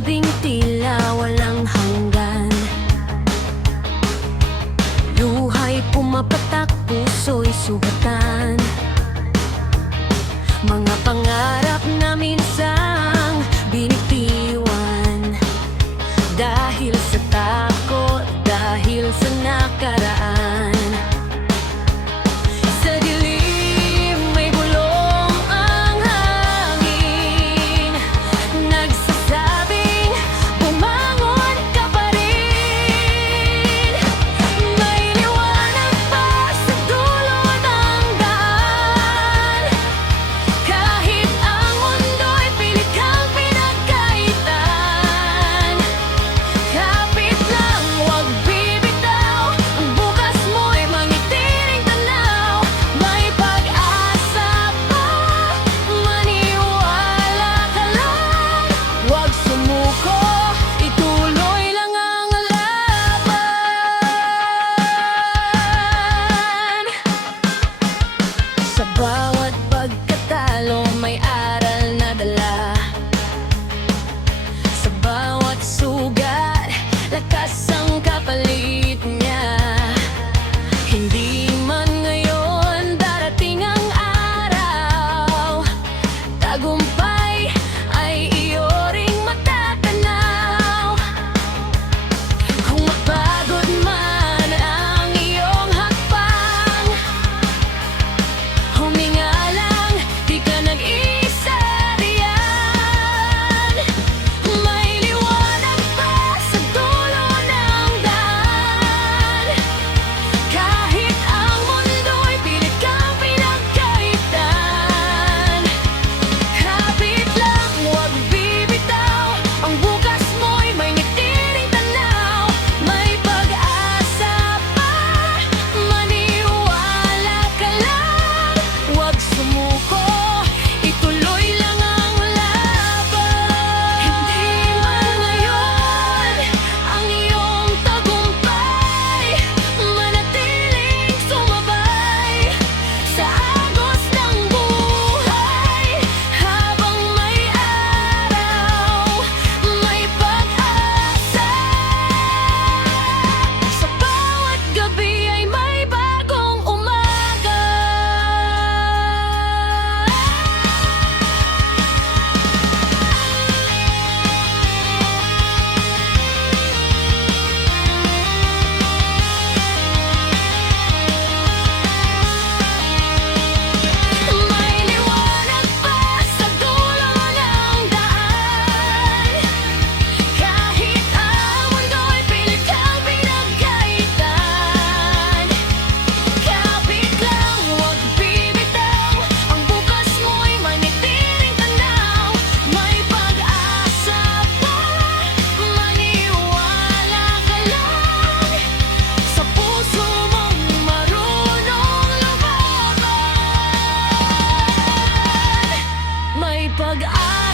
sinasabing tila walang hanggan. Luha'y pumapatak, puso'y sugatan. Mga pangarap na minsang binitiwan, dahil sa takot, dahil sa nakaraan. Sa dilim may bulong ang hangin, nagsasabing bumangon ka pa rin. May liwanag pa sa dulo ng daan, kahit ang mundo'y pilit kang pinagkaitan. Kapit lang, huwag bibitaw, ang bukas mo'y mangitiring tanaw. May pag-asa pa, maniwala ka lang. Huwag sumuko, ituloy lang ang laban. Sa bawat pagkatalo may aral na dala. Sa bawat sugat, lakas ang kapalit niya. Hindi man ngayon darating ang araw, tagumpay ay iyo ring matatanaw. Kung mapagod man ang iyong hakbang, huminga lang, di ka nag-isa riyan. May liwanag pa sa dulo ng daan, kahit ang mundo'y pilit kang pinagkaitan. Kapit lang, huwag bibitaw, ang bukas mo'y may ngitiring tanaw. May pag-asa pa, maniwala ka lang. Huwag sumuko, ituloy lang ang laban. Hindi man ngayon ang iyong tagumpay, manatiling sumabay sa agos ng buhay. Habang may araw, may pag-asa. Sa bawat gabi ay may bagong umaga. May liwanag pa sa dulo ng daan, kahit ang mundo'y pilit kang pinagkaitan. Kapit lang, huwag bibitaw, ang bukas mo'y manitiring tanaw. May pag-asa pa, maniwala ka lang. Sa puso mong marunong lumaban, may pag-asa.